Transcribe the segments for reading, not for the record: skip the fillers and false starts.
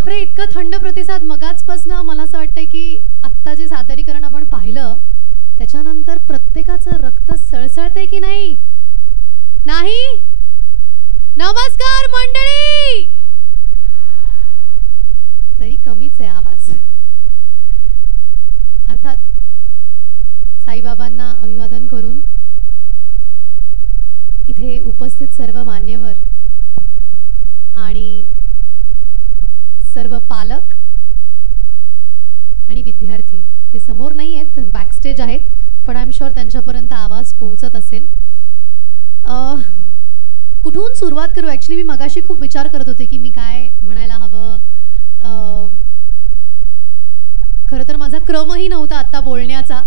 बापरे, इतका थंड प्रतिसाद मगाचपासून. मला असं वाटतंय की आत्ता जे सादरीकरण आपण पाहिलं त्याच्यानंतर प्रत्येकाचं रक्त सळसळतंय की नाही? नाही? नमस्कार मंडळी. तरी कमीच आहे आवाज. अर्थात साईबाबांना अभिवादन करून इथे उपस्थित सर्व मान्यवर आणि सर्व पालक आणि विद्यार्थी, ते समोर नाही आहेत, बॅकस्टेज आहेत, पण आय एम शुअर त्यांच्यापर्यंत आवाज पोहोचत असेल. कुठून सुरुवात करू? ॲक्च्युली मी मगाशी खूप विचार करत होते की मी काय म्हणायला हवं. खरं तर माझा क्रमही नव्हता आत्ता बोलण्याचा,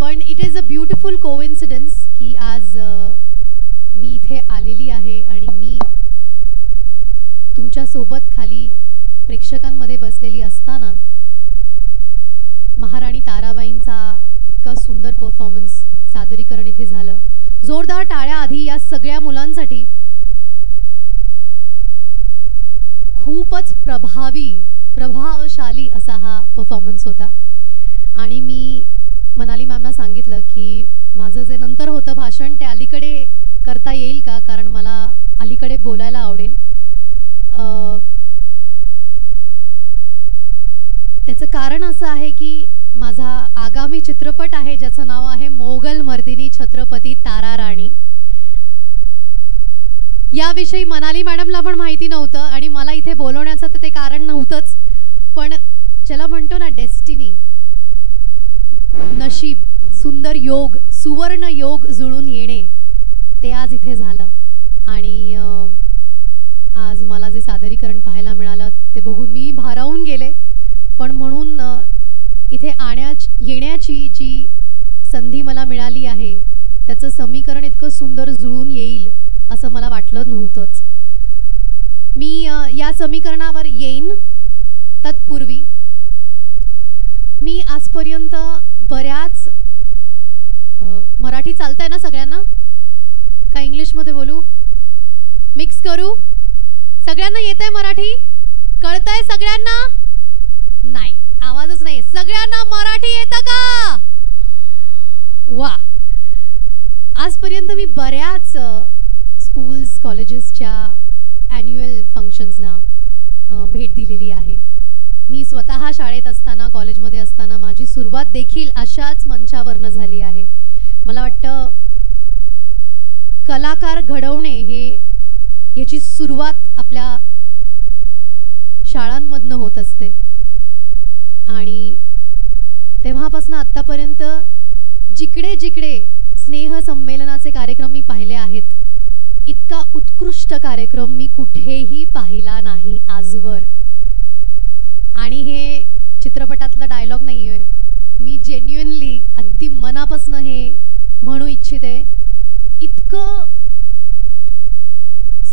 पण it is a beautiful coincidence की आज मी इथे आलेली आहे आणि मी तुमच्यासोबत खाली प्रेक्षकांमध्ये बसलेली असताना महाराणी ताराबाईंचा इतका सुंदर परफॉर्मन्स सादरीकरण इथे झालं. जोरदार टाळ्या आधी या सगळ्या मुलांसाठी. खूपच प्रभावशाली असा हा परफॉर्मन्स होता. आणि मी मनाली मॅमना सांगितलं की माझं जे नंतर होतं भाषण ते अलीकडे करता येईल का, कारण मला अलीकडे बोलायला आवडेल. त्याचं कारण असं आहे की माझा आगामी चित्रपट आहे ज्याचं नाव आहे मोगल मर्दिनी छत्रपती तारा राणी. याविषयी मनाली मॅडमला पण माहिती नव्हतं आणि मला इथे बोलवण्याचं तर ते कारण नव्हतंच, पण ज्याला म्हणतो ना डेस्टिनी, नशीब, सुंदर योग, सुवर्ण योग जुळून येणे, ते आज इथे झालं. आणि आज मला जे सादरीकरण पाहायला मिळालं ते बघून मी भारावून गेले. पण म्हणून इथे येण्याची जी संधी मला मिळाली आहे त्याचं समीकरण इतकं सुंदर जुळून येईल असं मला वाटलं नव्हतंच. मी या समीकरणावर येईन. तत्पूर्वी मी आजपर्यंत बऱ्याच मराठी चालतंय ना सगळ्यांना का इंग्लिशमध्ये बोलू? मिक्स करू? सगळ्यांना येतंय मराठी? कळतंय सगळ्यांना? नाही, आवाजच नाही. सगळ्यांना मराठी येतं का? वा. आजपर्यंत मी बऱ्याच स्कूल्स कॉलेजेसच्या ॲन्युअल फंक्शन्सना भेट दिलेली आहे. मी स्वतः शाळेत असताना, कॉलेजमध्ये असताना माझी सुरुवात देखील अशाच मंचावरनं झाली आहे. मला वाटतं कलाकार घडवणे याची सुरुवात आपल्या शाळांमधनं होत असते. आणि तेव्हापासून आत्तापर्यंत जिकडे जिकडे स्नेहसंमेलनाचे कार्यक्रम मी पाहिले आहेत, इतका उत्कृष्ट कार्यक्रम मी कुठेही पाहिला नाही आजवर. आणि हे चित्रपटातला डायलॉग नाही आहे, मी जेन्युइनली अगदी मनापासून हे म्हणू इच्छिते. इतकं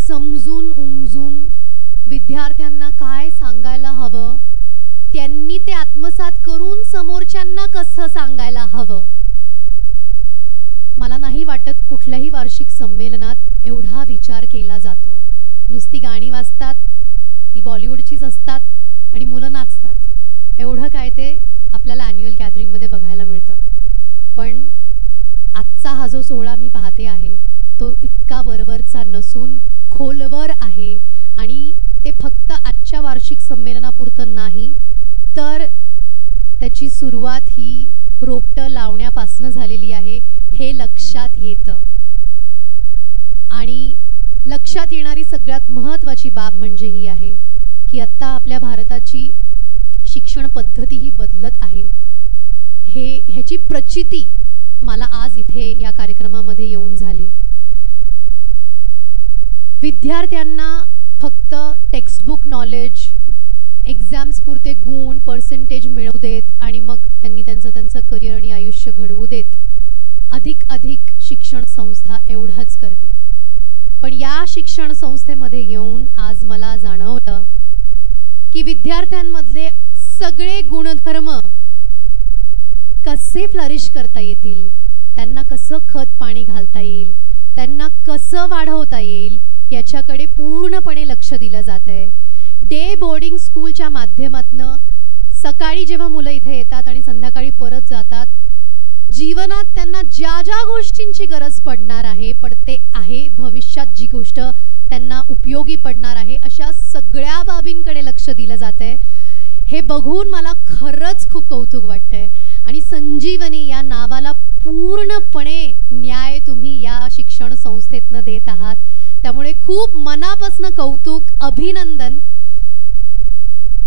समजून उमजून विद्यार्थ्यांना काय सांगायला हवं, त्यांनी ते आत्मसात करून समोरच्यांना कसं सांगायला हवं. मला नाही वाटत कुठल्याही वार्षिक संमेलनात एवढा विचार केला जातो. नुसती गाणी वाजतात, ती बॉलिवूडचीच असतात आणि मुलं नाचतात, एवढं काय ते आपल्याला ॲन्युअल गॅदरिंगमध्ये बघायला मिळतं. पण आजचा हा जो सोहळा मी पाहते आहे तो इतका वरवरचा नसून खोलवर आहे. आणि ते फक्त आजच्या वार्षिक संमेलनापुरतं नाही, तर त्याची सुरुवात ही रोपटं लावण्यापासून झालेली आहे हे लक्षात येतं. आणि लक्षात येणारी सगळ्यात महत्त्वाची बाब म्हणजे ही आहे की आत्ता आपल्या भारताची शिक्षण पद्धती ही बदलत आहे. ह्याची प्रचिती मला आज इथे या कार्यक्रमामध्ये येऊन झाली. विद्यार्थ्यांना फक्त टेक्स्टबुक नॉलेज, एक्झाम्स पुरते गुण, पर्सेंटेज मिळवू देत आणि मग त्यांनी त्यांचं करिअर आणि आयुष्य घडवू देत. अधिक शिक्षण संस्था एवढंच करते. पण या शिक्षण संस्थेमध्ये येऊन आज मला जाणवलं की विद्यार्थ्यांमधले सगळे गुणधर्म कसे फ्लरिश करता येतील, त्यांना कसं खत पाणी घालता येईल, त्यांना कसं वाढवता येईल याच्याकडे पूर्णपणे लक्ष दिलं जातंय. डे बोर्डिंग स्कूलच्या माध्यमातनं सकाळी जेव्हा मुलं इथे येतात आणि संध्याकाळी परत जातात, जीवनात त्यांना ज्या ज्या गोष्टींची गरज पडणार आहे, पडते आहे, भविष्यात जी गोष्ट त्यांना उपयोगी पडणार आहे, अशा सगळ्या बाबींकडे लक्ष दिलं जातंय. हे बघून मला खरंच खूप कौतुक वाटतंय. आणि संजीवनी या नावाला पूर्णपणे न्याय तुम्ही या शिक्षण संस्थेतनं देत आहात. त्यामुळे खूप मनापासून कौतुक, अभिनंदन.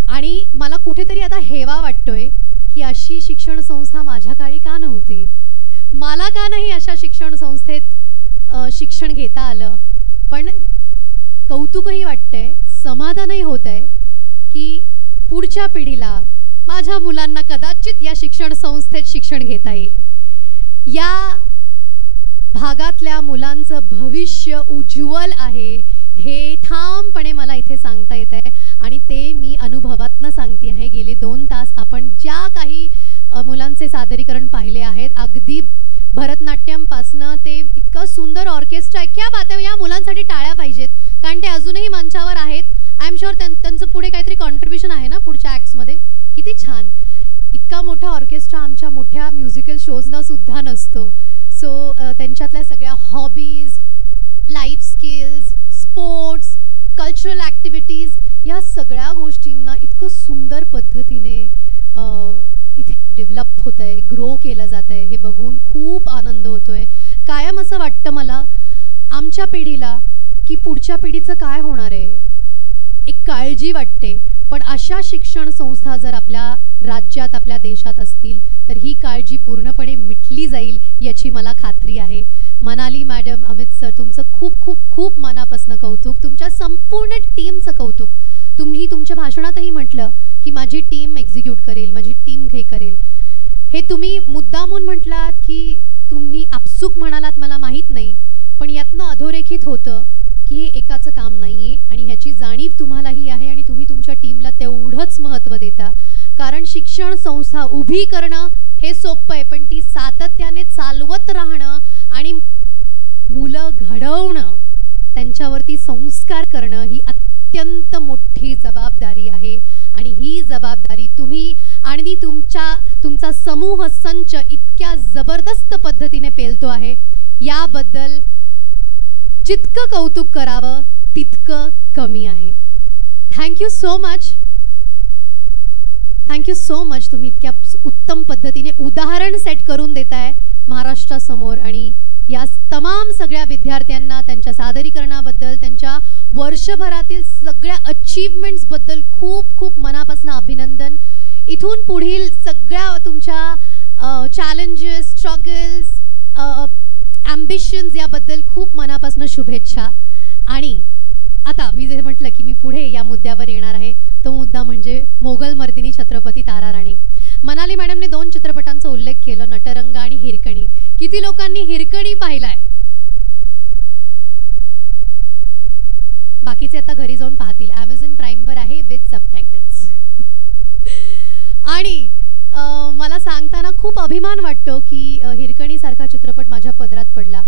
आणि मला कुठेतरी आता हेवा वाटतोय की अशी शिक्षण संस्था माझ्या काळी का नव्हती, मला का नाही अशा शिक्षण संस्थेत शिक्षण घेता आलं. पण कौतुकही वाटतंय, समाधानही होतंय की पुढच्या पिढीला, माझ्या मुलांना कदाचित या शिक्षण संस्थेत शिक्षण घेता येईल. या भागातल्या मुलांचं भविष्य उज्ज्वल आहे हे ठामपणे मला इथे सांगता येत आहे. आणि ते मी अनुभवातनं सांगते आहे. गेले 2 तास आपण ज्या काही मुलांचे सादरीकरण पाहिले आहेत, अगदी भरतनाट्यमपासनं ते इतकं सुंदर ऑर्केस्ट्रा, क्या बात आहे. या मुलांसाठी टाळ्या पाहिजेत, कारण ते अजूनही मंचावर आहेत. आय एम शुअर त्यांचं पुढे काहीतरी कॉन्ट्रीब्युशन आहे ना पुढच्या ॲक्ट्समध्ये. किती छान. इतका मोठा ऑर्केस्ट्रा आमच्या मोठ्या म्युझिकल शोजना सुद्धा नसतो. सो त्यांच्यातल्या सगळ्या hobbies, life skills, sports, cultural activities, या सगळ्या गोष्टींना इतकं सुंदर पद्धतीने इथे डेव्हलप होत आहे, ग्रो केलं जात आहे. हे बघून खूप आनंद होतो आहे. कायम असं वाटतं मला आमच्या पिढीला की पुढच्या पिढीचं काय होणार आहे, एक काळजी वाटते. पण अशा शिक्षण संस्था जर आपल्या राज्यात, आपल्या देशात असतील तर ही काळजी पूर्णपणे मिटली जाईल याची मला खात्री आहे. मनाली मॅडम, अमित सर, तुमचं खूप खूप खूप मनापासून कौतुक. तुमच्या संपूर्ण टीमचं कौतुक. तुम्ही तुमच्या भाषणातही म्हटलं की माझी टीम एक्झिक्यूट करेल, माझी टीम हे करेल. हे तुम्ही मुद्दामून म्हटलात की तुम्ही आपसुक म्हणालात मला माहीत नाही, पण यातनं अधोरेखित होतं की हे एकाचं काम नाही आहे आणि ह्याची जाणीव तुम्हालाही आहे आणि तुम्ही तुमच्या टीमला तेवढंच महत्त्व देता. कारण शिक्षण संस्था उभी करणं हे सोपं आहे, पण ती सातत्याने चालवत राहणं आणि मुलं घडवणं, त्यांच्यावरती संस्कार करणं ही अत्यंत मोठी जबाबदारी आहे. आणि ही जबाबदारी तुम्ही आणि तुमचा समूह संच इतक्या जबरदस्त पद्धतीने पेलतो आहे. याबद्दल जितकं कौतुक करावं तितकं कमी आहे. Thank you so much. Thank you so much. तुम्ही इतक्या उत्तम पद्धतीने उदाहरण सेट करून देताय महाराष्ट्रासमोर. आणि या तमाम सगळ्या विद्यार्थ्यांना त्यांच्या सादरीकरणाबद्दल, त्यांच्या वर्षभरातील सगळ्या अचीवमेंट्सबद्दल खूप खूप मनापासून अभिनंदन. इथून पुढील सगळ्या तुमच्या चॅलेंजेस, स्ट्रगल्स, ॲम्बिशन्स याबद्दल खूप मनापासून शुभेच्छा. आणि आता मी जे म्हटलं की मी पुढे या मुद्द्यावर येणार आहे, तो मुद्दा म्हणजे मोगल मर्दिनी छत्रपती तारा राणी. मनाली मॅडमने 2 चित्रपटांचा उल्लेख केला, नटरंग आणि हिरकणी. किती लोकांनी हिरकणी पाहिलाय? बाकीचे आता घरी जाऊन पाहतील. ॲमेझॉन प्राईमवर आहे विथ सबटायटल्स. आणि मला सांगताना खूप अभिमान वाटतो की हिरकणीसारखा चित्रपट माझ्या पदरात पडला.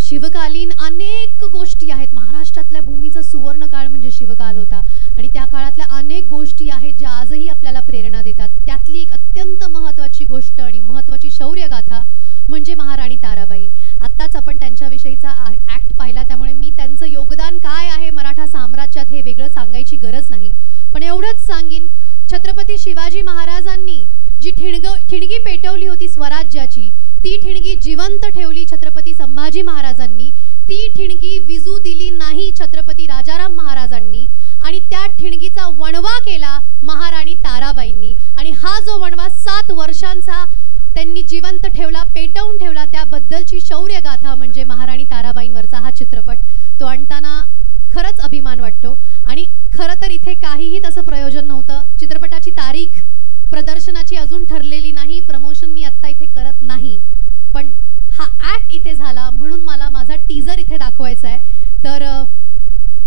शिवकालीन अनेक गोष्टी आहेत. महाराष्ट्रातल्या भूमीचा सुवर्ण काळ म्हणजे शिवकाल होता आणि त्या काळातल्या अनेक गोष्टी आहेत ज्या आजही आपल्याला प्रेरणा देतात. त्यातली एक अत्यंत महत्त्वाची गोष्ट आणि महत्त्वाची शौर्यगाथा म्हणजे महाराणी ताराबाई. आत्ताच आपण त्यांच्याविषयीचा ॲक्ट पाहिला, त्यामुळे मी त्यांचं योगदान काय आहे मराठा साम्राज्यात हे वेगळं सांगायची गरज नाही. पण एवढंच सांगीन, छत्रपती शिवाजी महाराजांनी जी ठिणगी पेटवली होती स्वराज्याची, ती ठिणगी जिवंत ठेवली छत्रपती संभाजी महाराजांनी. ती ठिणगी विजू दिली नाही छत्रपती राजाराम महाराजांनी. आणि त्या ठिणगीचा वणवा केला महाराणी ताराबाईंनी. आणि हा जो वणवा 7 वर्षांचा त्यांनी जिवंत ठेवला, पेटवून ठेवला, त्याबद्दलची शौर्यगाथा म्हणजे महाराणी ताराबाईंवरचा हा चित्रपट. तो आणताना खरंच अभिमान वाटतो. आणि खरं तर इथे काहीही तसं प्रयोजन नव्हतं. चित्रपटाची तारीख प्रदर्शनाची अजून ठरलेली नाही, प्रमोशन मी आत्ता इथे करत नाही, पण हा ॲक्ट इथे झाला म्हणून मला माझा टीजर इथे दाखवायचा आहे. तर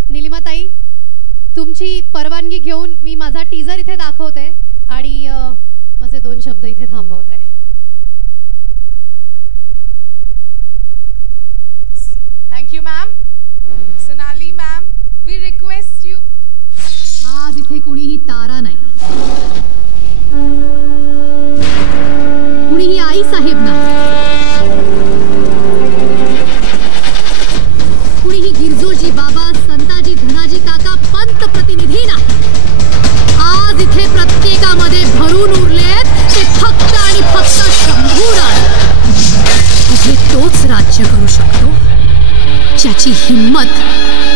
निलिमाताई, तुमची परवानगी घेऊन मी माझा टीजर इथे दाखवते आणि माझे 2 शब्द इथे थांबवते. Thank you ma'am. Sonali ma'am, we request you आज इथे कुणीही तारा नाही, कुणीही आई साहेब नाही, कुणीही गिरजोजी बाबा, संताजी, धनाजी काका, पंत प्रतिनिधी नाही. आज इथे प्रत्येकामध्ये भरून उरलेत ते फक्त आणि फक्त शंभूराज. इथे तोच राज्य करू शकतो ज्याची हिम्मत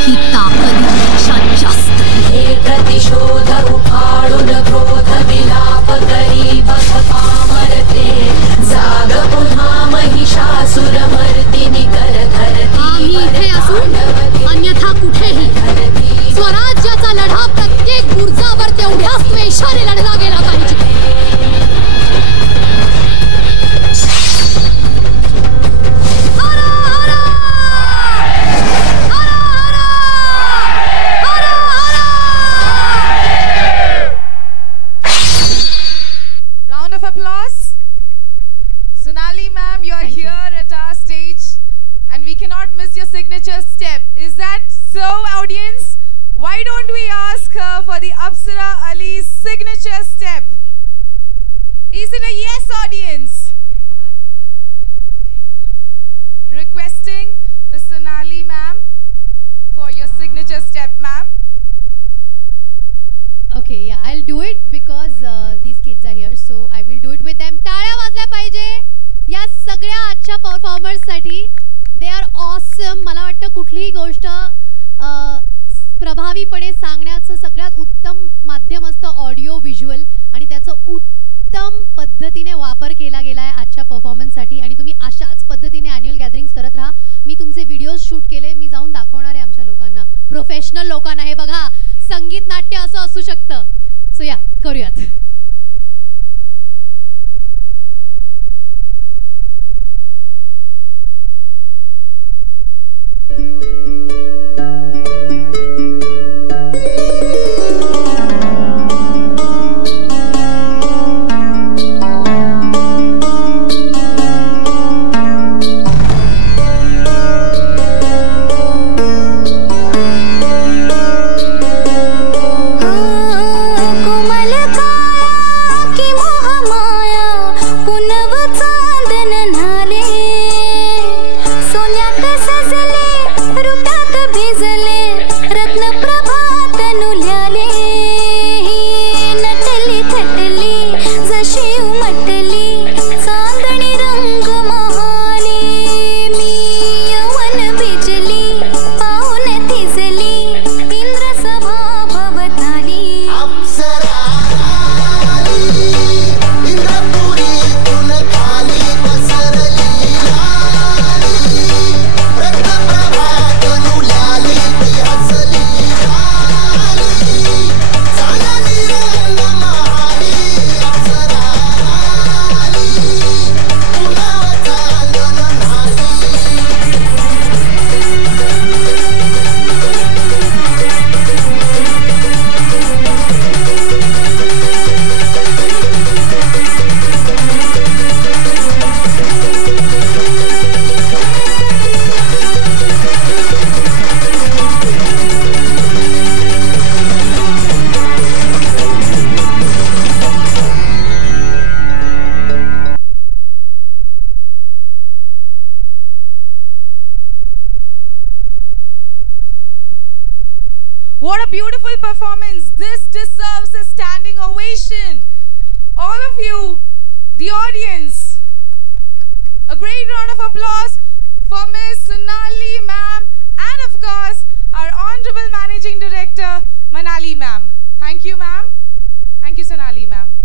ही ताकदीपेक्षा जास्त. हे प्रतिशोध उफाळून क्रोध विलाप करी बस पामरते. जाग पुन्हा महिषासुर मर्दिनी कर धरती. आम्ही इथे असू अन्यथा कुठेही स्वराज्याचा लढा प्रत्येक बुर्जावर तेवढ्याच द्वेषाने लढला गेला पाहिजे. Round of applause. Sonali ma'am, you're here at our stage and we cannot miss your signature step. Is that so, audience? Why don't we ask her for the Apsara Ali's signature step? Is it a yes, audience? Requesting Miss Sonali ma'am for your signature step, ma'am. Okay, yeah, I'll do it because these kids are here, so I will do it with them. टाळ्या वाजल्या पाहिजे या सगळ्या आजच्या performers साठी. They are awesome. मला वाटतं कुठलीही गोष्ट प्रभावीपणे सांगण्याचं सगळ्यात उत्तम माध्यम असतं ऑडिओ व्हिज्युअल, आणि त्याचं उत्तम पद्धतीने वापर केला गेला आहे आजच्या परफॉर्मन्ससाठी. आणि तुम्ही अशाच पद्धतीने ॲन्युअल गॅदरिंग्स करत राहा. मी तुमचे व्हिडिओज शूट केले, मी जाऊन दाखवणार आहे आमच्या लोकांना, प्रोफेशनल लोकांना. हे बघा, संगीत नाट्य असं असू शकतं. सो या, करूयात. What a beautiful performance. This deserves a standing ovation. All of you, the audience, a great round of applause for Miss Sonali ma'am and of course our Honorable Managing Director Manali ma'am. Thank you ma'am. Thank you Sonali ma'am.